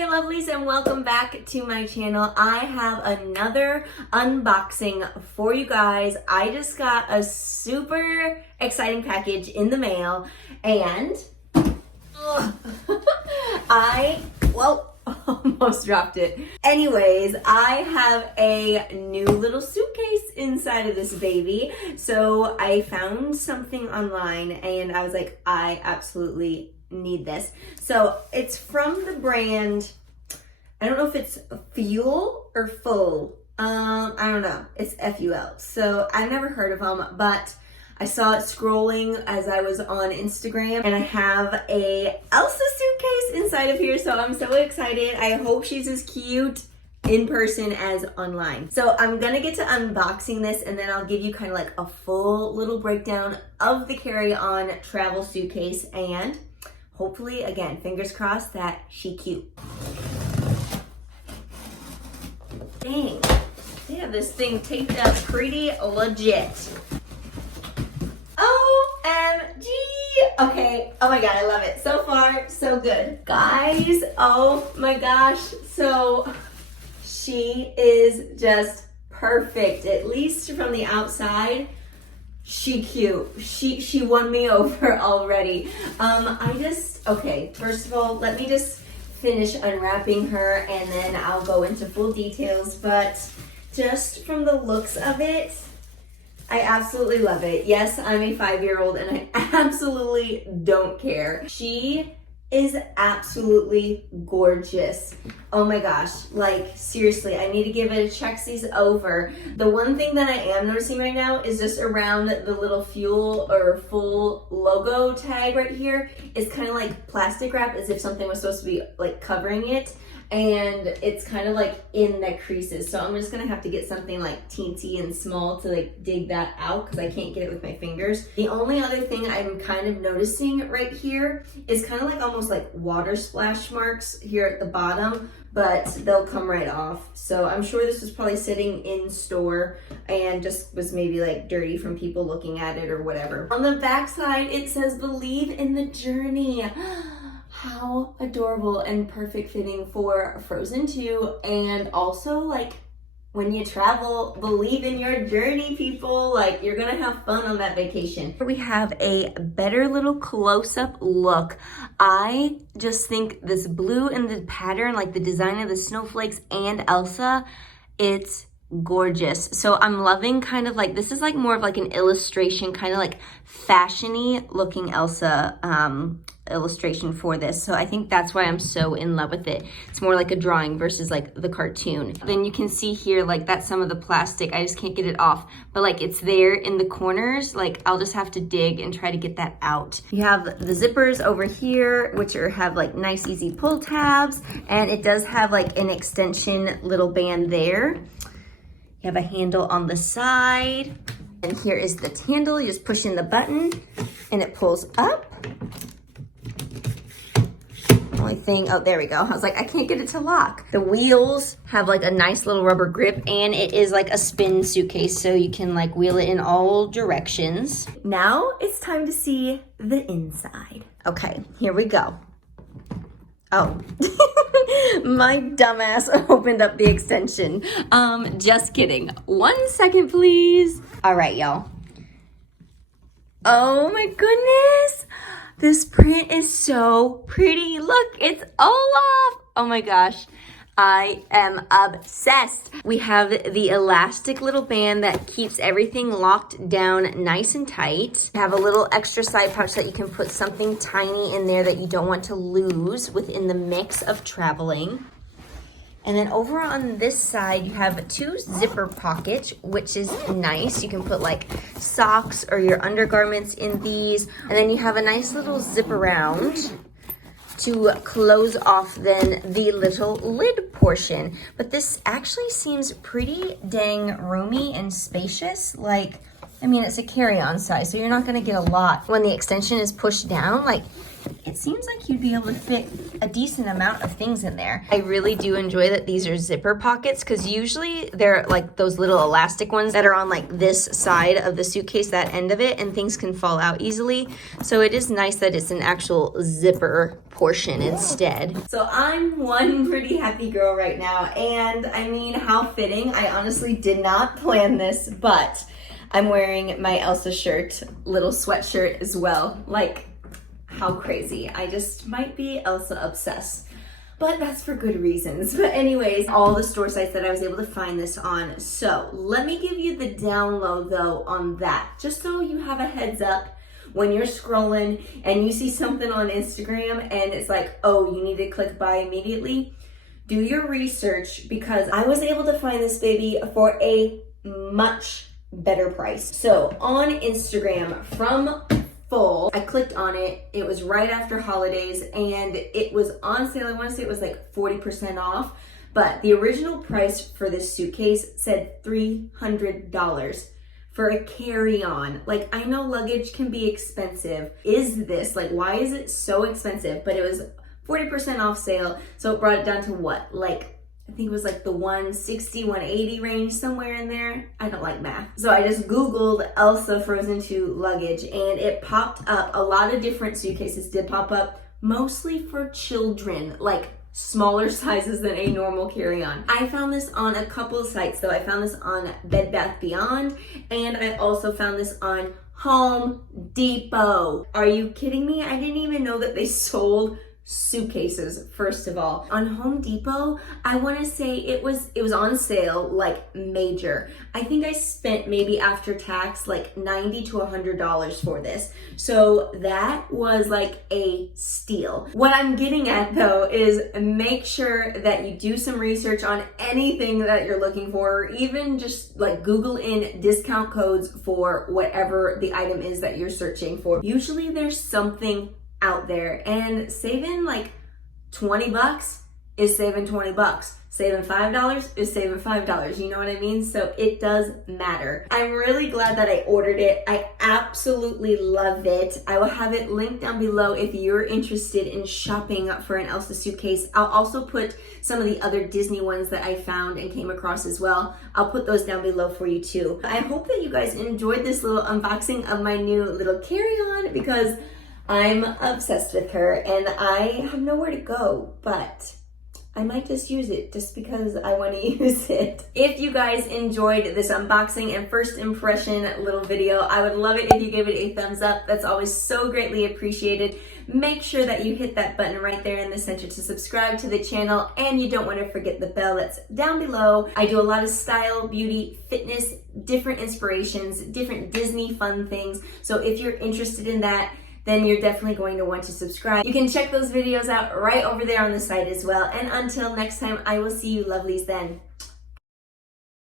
Hi lovelies, and welcome back to my channel. I have another unboxing for you guys. I just got a super exciting package in the mail and I almost dropped it. Anyways, I have a new little suitcase inside of this baby. So I found something online and I was like, I absolutely need this. So it's from the brand, I don't know if it's Fuel or Full. I don't know. It's FUL. So I've never heard of them, but I saw it scrolling as I was on Instagram, and I have a Elsa suitcase inside of here, so I'm so excited. I hope she's as cute in person as online. So I'm gonna get to unboxing this, and then I'll give you kind of like a full little breakdown of the carry-on travel suitcase, and hopefully, again, fingers crossed that she cute. Dang, they have this thing taped up pretty legit. OMG! Okay, oh my god, I love it. So far, so good. Guys, oh my gosh. So she is just perfect, at least from the outside. She cute. She won me over already. Okay, first of all, let me just finish unwrapping her and then I'll go into full details, but just from the looks of it, I absolutely love it. Yes, I'm a 5-year-old and I absolutely don't care. She is absolutely gorgeous. Oh my gosh, like seriously, I need to give it a check-sies over. The one thing that I am noticing right now is just around the little Fuel or Full logo tag right here is kind of like plastic wrap, as if something was supposed to be like covering it. And it's kind of like in the creases. So I'm just gonna have to get something like teensy and small to like dig that out because I can't get it with my fingers. The only other thing I'm kind of noticing right here is kind of like almost like water splash marks here at the bottom, but they'll come right off. So I'm sure this was probably sitting in store and just was maybe like dirty from people looking at it or whatever. On the back side, it says believe in the journey. How adorable and perfect fitting for Frozen 2, and also like when you travel, believe in your journey, people. Like you're gonna have fun on that vacation. We have a better little close-up look. I just think this blue and the pattern, like the design of the snowflakes and Elsa, it's gorgeous. So I'm loving kind of like, this is like more of like an illustration, kind of like fashiony looking Elsa illustration for this. So I think that's why I'm so in love with it. It's more like a drawing versus like the cartoon. Then you can see here, like that's some of the plastic. I just can't get it off, but like it's there in the corners. Like I'll just have to dig and try to get that out. You have the zippers over here, which have like nice easy pull tabs. And it does have like an extension little band there. You have a handle on the side. And here is the handle. You just push in the button and it pulls up. Only thing, oh, there we go. I was like, I can't get it to lock. The wheels have like a nice little rubber grip, and it is like a spin suitcase, so you can like wheel it in all directions. Now it's time to see the inside. Okay, here we go. Oh, my dumbass opened up the extension. Just kidding. 1 second, please. All right, y'all. Oh my goodness. This print is so pretty. Look, it's Olaf. Oh my gosh. I am obsessed. We have the elastic little band that keeps everything locked down nice and tight. We have a little extra side pouch that you can put something tiny in there that you don't want to lose within the mix of traveling. And then over on this side, you have 2 zipper pockets, which is nice. You can put like socks or your undergarments in these. And then you have a nice little zip around to close off then the little lid portion. But this actually seems pretty dang roomy and spacious. Like, I mean, it's a carry-on size, so you're not gonna get a lot. When the extension is pushed down, like, it seems like you'd be able to fit a decent amount of things in there. I really do enjoy that these are zipper pockets, because usually they're like those little elastic ones that are on like this side of the suitcase, that end of it, and things can fall out easily. So it is nice that it's an actual zipper portion instead. So I'm one pretty happy girl right now, and I mean, how fitting. I honestly did not plan this, but I'm wearing my Elsa shirt, little sweatshirt as well. Like, how crazy. I just might be Elsa obsessed, but that's for good reasons. But anyways, all the store sites that I was able to find this on. So let me give you the down low though on that, just so you have a heads up when you're scrolling and you see something on Instagram and it's like, oh, you need to click buy immediately. Do your research, because I was able to find this baby for a much better price. So on Instagram from Full, I clicked on it. It was right after holidays and it was on sale. I want to say it was like 40% off, but the original price for this suitcase said $300 for a carry-on. Like, I know luggage can be expensive. Is this, like, why is it so expensive? But it was 40% off sale, so it brought it down to what? Like, I think it was like the 160, 180 range, somewhere in there. I don't like math. So I just Googled Elsa Frozen 2 luggage and it popped up. A lot of different suitcases did pop up, mostly for children, like smaller sizes than a normal carry-on. I found this on a couple of sites though. I found this on Bed Bath Beyond, and I also found this on Home Depot. Are you kidding me? I didn't even know that they sold suitcases, first of all. On Home Depot, I want to say it was on sale, like major. I think I spent maybe after tax like $90 to $100 for this. So that was like a steal. What I'm getting at though is make sure that you do some research on anything that you're looking for, or even just like Google in discount codes for whatever the item is that you're searching for. Usually there's something out there, and saving like 20 bucks is saving 20 bucks. Saving $5 is saving $5. You know what I mean? So it does matter. I'm really glad that I ordered it. I absolutely love it. I will have it linked down below if you're interested in shopping for an Elsa suitcase. I'll also put some of the other Disney ones that I found and came across as well. I'll put those down below for you too. I hope that you guys enjoyed this little unboxing of my new little carry-on, because I'm obsessed with her and I have nowhere to go, but I might just use it just because I want to use it. If you guys enjoyed this unboxing and first impression little video, I would love it if you gave it a thumbs up. That's always so greatly appreciated. Make sure that you hit that button right there in the center to subscribe to the channel, and you don't want to forget the bell that's down below. I do a lot of style, beauty, fitness, different inspirations, different Disney fun things. So if you're interested in that, then you're definitely going to want to subscribe. You can check those videos out right over there on the site as well. And until next time, I will see you lovelies then.